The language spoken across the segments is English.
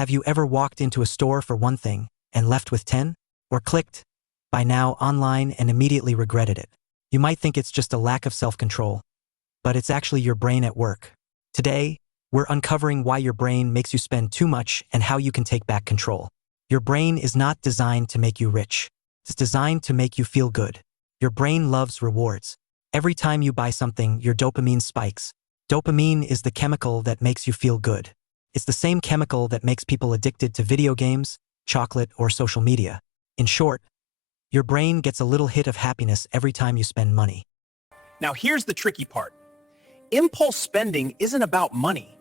Have you ever walked into a store for one thing and left with 10? Or clicked buy now online and immediately regretted it? You might think it's just a lack of self-control, but it's actually your brain at work. Today, we're uncovering why your brain makes you spend too much and how you can take back control. Your brain is not designed to make you rich. It's designed to make you feel good. Your brain loves rewards. Every time you buy something, your dopamine spikes. Dopamine is the chemical that makes you feel good. It's the same chemical that makes people addicted to video games, chocolate, or social media. In short, your brain gets a little hit of happiness every time you spend money. Now here's the tricky part. Impulse spending isn't about money.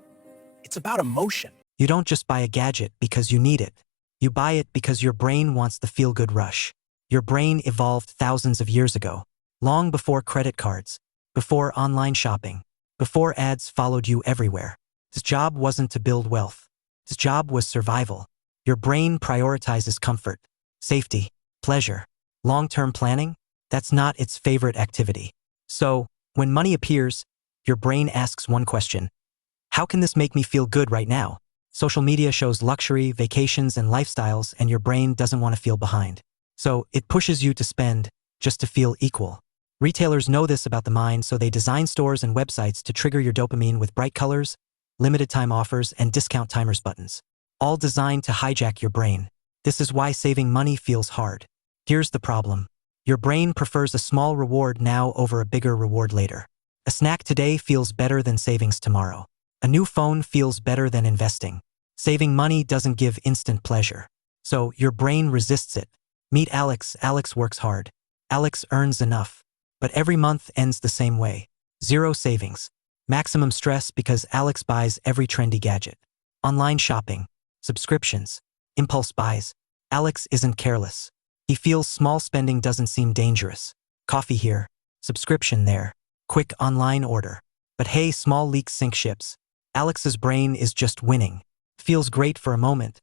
It's about emotion. You don't just buy a gadget because you need it. You buy it because your brain wants the feel-good rush. Your brain evolved thousands of years ago, long before credit cards, before online shopping, before ads followed you everywhere. Its job wasn't to build wealth. Its job was survival. Your brain prioritizes comfort, safety, pleasure. Long-term planning, that's not its favorite activity. So, when money appears, your brain asks one question. How can this make me feel good right now? Social media shows luxury, vacations, and lifestyles, and your brain doesn't want to feel behind. So, it pushes you to spend just to feel equal. Retailers know this about the mind, so they design stores and websites to trigger your dopamine with bright colors, limited time offers, and discount timers buttons. All designed to hijack your brain. This is why saving money feels hard. Here's the problem. Your brain prefers a small reward now over a bigger reward later. A snack today feels better than savings tomorrow. A new phone feels better than investing. Saving money doesn't give instant pleasure. So your brain resists it. Meet Alex. Alex works hard. Alex earns enough. But every month ends the same way. Zero savings. Maximum stress because Alex buys every trendy gadget. Online shopping. Subscriptions. Impulse buys. Alex isn't careless. He feels small spending doesn't seem dangerous. Coffee here. Subscription there. Quick online order. But hey, small leaks sink ships. Alex's brain is just winning. Feels great for a moment.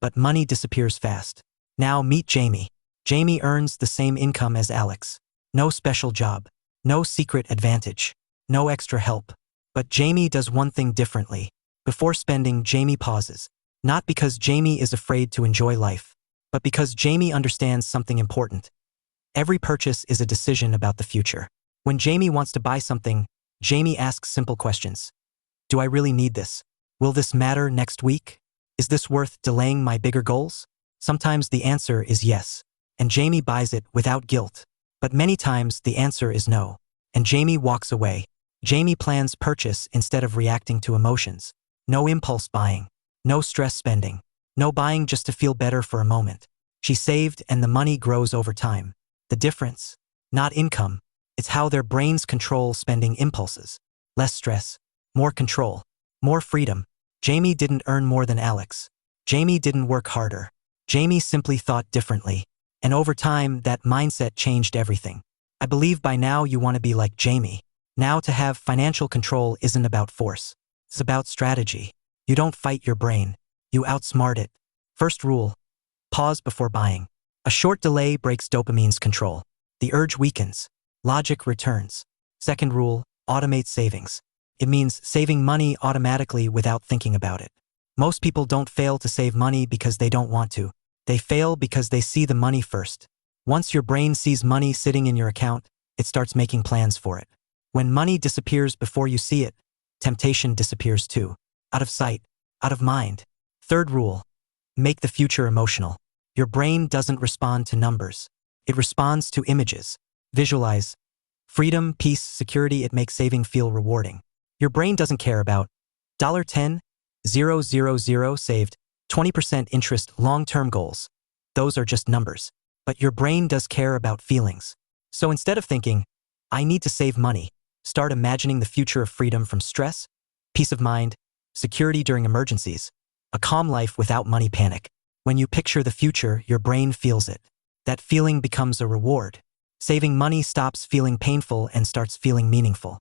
But money disappears fast. Now meet Jamie. Jamie earns the same income as Alex. No special job. No secret advantage. No extra help. But Jamie does one thing differently. Before spending, Jamie pauses. Not because Jamie is afraid to enjoy life, but because Jamie understands something important. Every purchase is a decision about the future. When Jamie wants to buy something, Jamie asks simple questions. Do I really need this? Will this matter next week? Is this worth delaying my bigger goals? Sometimes the answer is yes, and Jamie buys it without guilt. But many times the answer is no, and Jamie walks away. Jamie plans purchase instead of reacting to emotions. No impulse buying. No stress spending. No buying just to feel better for a moment. She saved and the money grows over time. The difference? Not income. It's how their brains control spending impulses. Less stress. More control. More freedom. Jamie didn't earn more than Alex. Jamie didn't work harder. Jamie simply thought differently. And over time, that mindset changed everything. I believe by now you want to be like Jamie. Now to have financial control isn't about force. It's about strategy. You don't fight your brain. You outsmart it. First rule. Pause before buying. A short delay breaks dopamine's control. The urge weakens. Logic returns. Second rule. Automate savings. It means saving money automatically without thinking about it. Most people don't fail to save money because they don't want to. They fail because they see the money first. Once your brain sees money sitting in your account, it starts making plans for it. When money disappears before you see it, temptation disappears too. Out of sight, out of mind. Third rule. Make the future emotional. Your brain doesn't respond to numbers. It responds to images. Visualize. Freedom, peace, security. It makes saving feel rewarding. Your brain doesn't care about $10,000 saved, 20% interest, long-term goals. Those are just numbers. But your brain does care about feelings. So instead of thinking, I need to save money, start imagining the future of freedom from stress, peace of mind, security during emergencies, a calm life without money panic. When you picture the future, your brain feels it. That feeling becomes a reward. Saving money stops feeling painful and starts feeling meaningful.